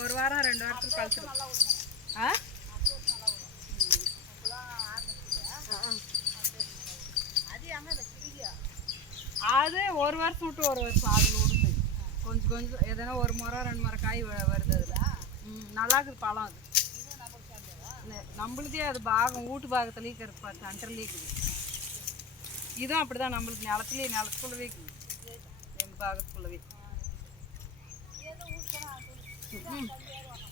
ஒரு வாரம் 2 வாரத்துக்கு கழிச்சிடும். ஆ அது ஒரு வருஷம் விட்டு ஒரு வருஷம் அதில் விடுது. கொஞ்சம் கொஞ்சம் எதனா ஒரு முறை 2 முறை காய் வருது அதில். நல்லா இருக்குது பழம். அது நம்மளுதே அது பாகம் வீட்டு பாகத்துலேயே இருக்குது, சென்டர்லேயே இருக்குது. இதுவும் அப்படி தான், நம்மளுக்கு நிலத்துக்குள்ளவே இருக்குது, எங்கள் பாகத்துக்குள்ளவே.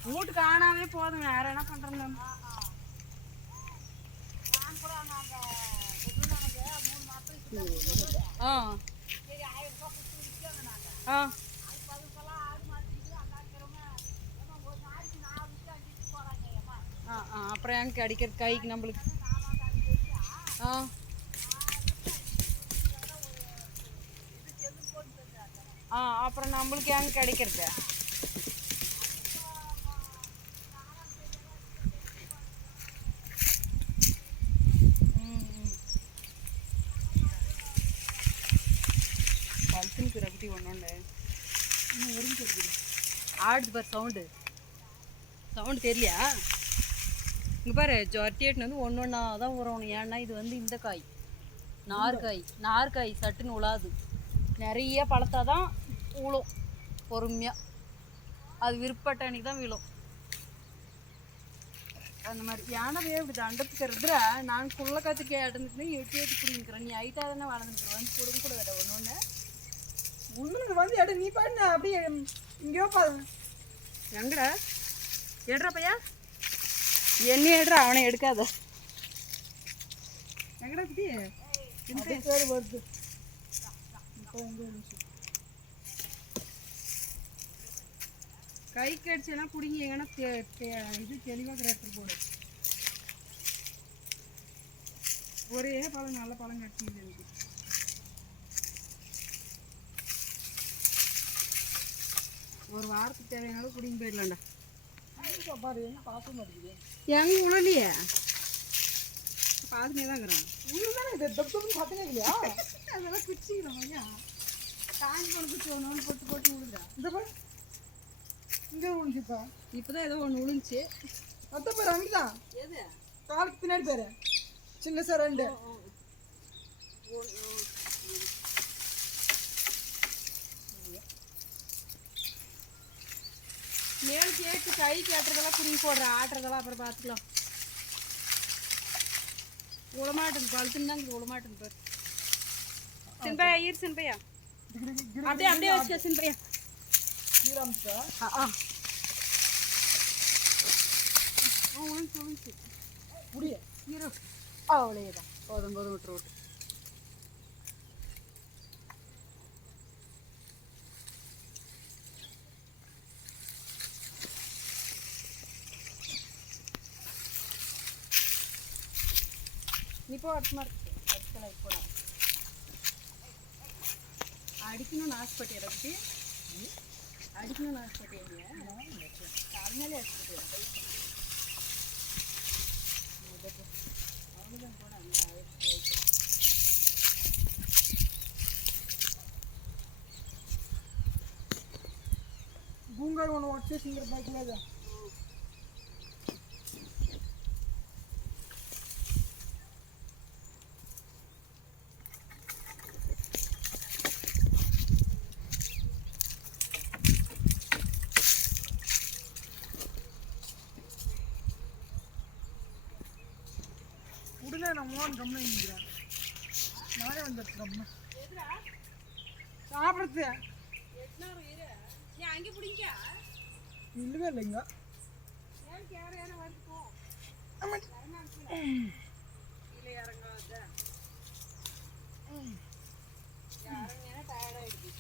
வீட்டுக்கு ஆனாவே போதும், வேறு என்ன பண்ணுறோங்க. ஆ ஆ அப்புறம் எங்கே கிடைக்கிறது கைக்கு நம்மளுக்கு? ஆ அப்புறம் நம்மளுக்கு எங்கே கிடைக்கிறது? பழுத்துன்னு அப்படி ஒன்று ஆடுது பாரு, சவுண்டு தெரியலையா? இங்கே பாரு, ஜொரட்டியேட்டுன்னு வந்து ஒன்றா தான் உறவணும். ஏன்னா இது வந்து இந்த காய் நார்காய் சட்டுன்னு உழாது. நிறைய பழத்தாதான் உழும் பொறுமையாக. அது விருப்பப்பட்ட அன்னைக்கு தான் விழும் அந்த மாதிரி. ஏன்னா இப்படி தண்டத்துக்கு இருக்கிற நான் குள்ள காத்துக்கு இடந்துக்குன்னு எட்டி பிடிங்கிறேன். நீ ஐட்டா தானே வளர்ந்துருக்குற வந்து கொடுங்க கூட வேற ஒன்று உங்களுக்கு வந்து இடம் நீ பாடு. அப்படியே இங்கேயோ பாருங்க. எங்கடா எடுறா பையா, என்ன எடுறா, அவனை எடுக்காத. எங்கடா பத்தி பேர் வருது. கை கடிச்சேன்னா பிடிங்கி எங்கன்னா இது தெளிவாக எடுத்துட்டு போடு. ஒரே பழம் நல்ல பழம் கடிச்சிது எனக்கு. ஒரு வாரத்துக்கு தேவையானாலும் பிடிங்கி போயிடலாம்டா. பாரு பார்க்க மாட்டேங்குது. எங்க உணலையே பார்த்துனே தான் இருக்கிறான். பார்த்தனே இல்லையா? அதெல்லாம் குச்சிக்கிறோம் ஐயா. காஞ்சி போன குச்சி ஒன்று போட்டு விழுந்தா. இந்த பாரு இங்கே விழுந்துப்பா. இப்போதான் ஏதோ ஒன்று விழுந்துச்சு. அத்தை பேர் அங்கேதான். எது காலுக்கு பின்னாடி பேர் சின்ன சார் 2. மேல் கேட்டு கை கேட்டுறதெல்லாம் புரிஞ்சு போடுற, ஆட்டுறதெல்லாம் அப்புறம் பார்த்துக்கலாம். உளமாட்டுன்னு பழுத்துன்னு தான் உளமாட்டுன்னு பாரு. சின்பையா ஈர் சின்பையா அப்படியே வச்சுக்க சின்பையா. அவ்வளோதான் போதும் விட்டு விட்டு. நீ போ அடுத்த மாதிரி போட அடிக்கணும்னு ஆசைப்பட்டியா பற்றி? அடிக்கணும்னு ஆசைப்பட்டியா? அதனாலே ஆசைப்பட்டியா? அவ்வளோதான் போட அந்த பூங்கார் ஒன்று వచ్చేసింది బైక్ మీద. உடனே நான் மோன் கம்மியாக நிற்கிறேன். நானே வந்துட்டு கம்மா சாப்பிடுறது அங்கே பிடிங்க இல்லவே இல்லைங்க. இல்லை இறங்காத இறங்கினா டயர்டாகிடுது.